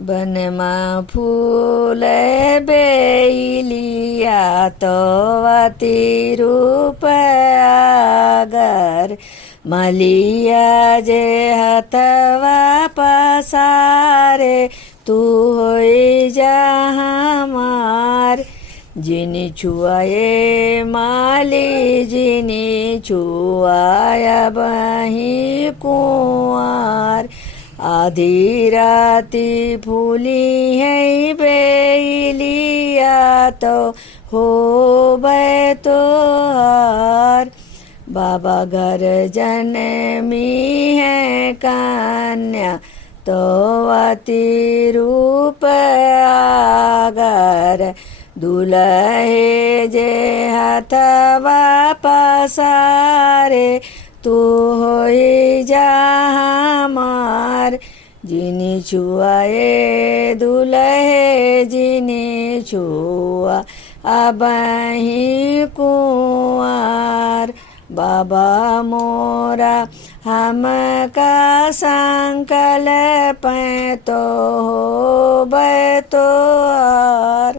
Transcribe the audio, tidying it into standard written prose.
बनमा फूल बेलिया तो वाती रूप आगर मलिया जे हथवा पसारे तू होई जा हमार जिनी छुआए माली जिनी छुआया बही कुआर आधी राती फूली है बेलिया तो हो बे तो हार बाबा घर जनमी है कन्या तो वाती रूप आगर दुलहे जे हथवा पसारे तू होई जा हमार जिनी छुआए दुलहे जिनी छुआ अबही कुआर बाबा मोरा हमका संकल्प तो हो